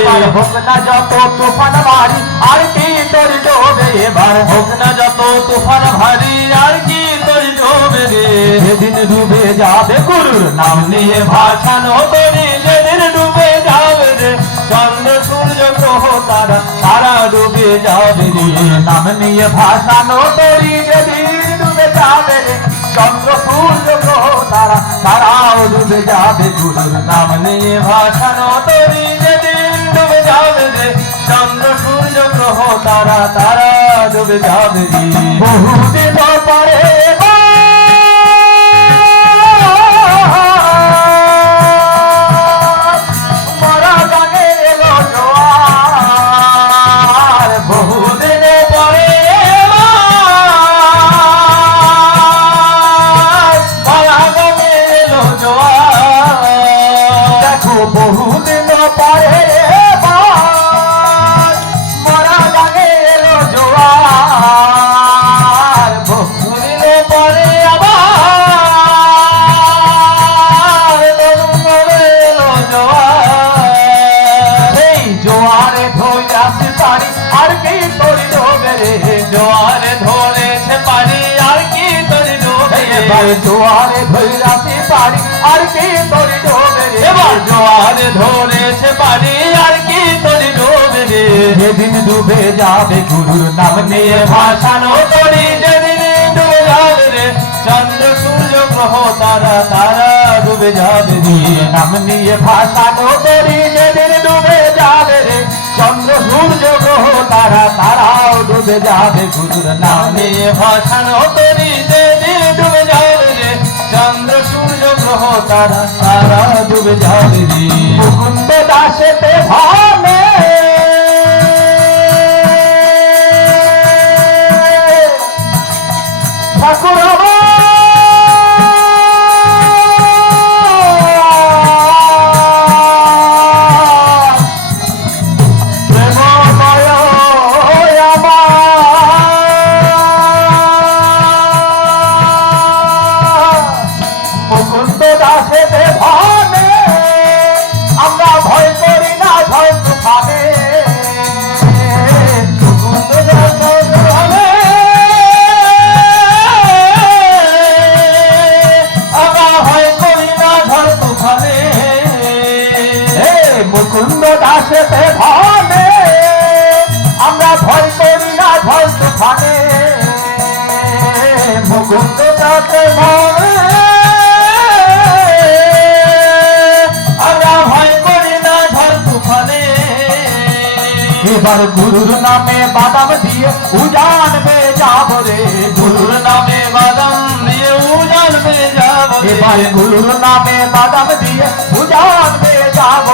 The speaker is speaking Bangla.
এবার হোক না যত তুফান ভারী আর কি তোর ডোবে এবার হোক না যত তুফান ভারী আর কি তোর ডোবে রে যেদিন ডুবে যাবে গুরুর নাম নিয়ে ভাসানো তরি যেদিন ডুবে যাবে রে চন্দ্র সূর্য গ্রহ তারা তারা ডুবে যাবে রে নাম নিয়ে ভাসানো তরি যেদিন ডুবে যাবে রে চন্দ্র সূর্য গ্রহ তারা তারাও ডুবে যাবে গুরুর নাম নিয়ে ভাসানো তরি যেদিন ডুবে যাবে রে চন্দ্র সূর্য গ্রহ তারা তারা ডুবে যাবে রে বহুদিন পরে মরা গানে এলো জোয়ার বহুদিন পরে মরা গানে এলো জোয়ার দেখো বহুদিন পরে মরা গানে এলো জোয়ার বহুদিন পরে আবার করে এলো জোয়ার এই জোয়ারে ধরে আসতে পারি আর কি তরি ডোবে রে জোয়ারে ধরেছে পানি আর কি তরি ডোবে এবার জোয়ারে ধরে আসতে পারি আর কি তরি ডোবে রে এবার জোয়ারে ধরেছে পানি আর কি তরি ডোবে রে যেদিন ডুবে যাবে গুরুর নাম নিয়ে ভাসানো তরি যেদিন ডুবে যাবে রে চন্দ্র সূর্য গ্রহ তারা তারা ডুবে যাবে রে নাম নিয়ে ভাসানো তরি যেদিন ডুবে যাবে রে চন্দ্র সূর্য গ্রহ তারা তারাও ডুবে যাবে গুরুর নাম নিয়ে ভাসানো তরি যেদিন ডুবে যাবে রে চন্দ্র সূর্য গ্রহ তারা তারা ডুবে যাবে রে মুকুন্দ দাসেতে ভানে ঠাকুর মুকুন্দ দাসেতে ভানে আমরা ভয় করি না ভয় তুফানে মুকুন্দ দাসেতে ভানে আমরা ভয় করি না ঝড় তুফানে মুকুন্দ দাসেতে ভানে আমরা ভয় করি না ঝড় তুফানে মুকুন্দ দাসে ভানে আমরা ভয় করি না ঝড় তুফানে এবার গুরুর নামে বাদাম দিয়ে উজান বে যাব রে গুরুর নামে বাদাম দিয়ে উজান পেয়ে যাব এবার গুরুর নামে বাদাম দিয়ে উজান বে যাব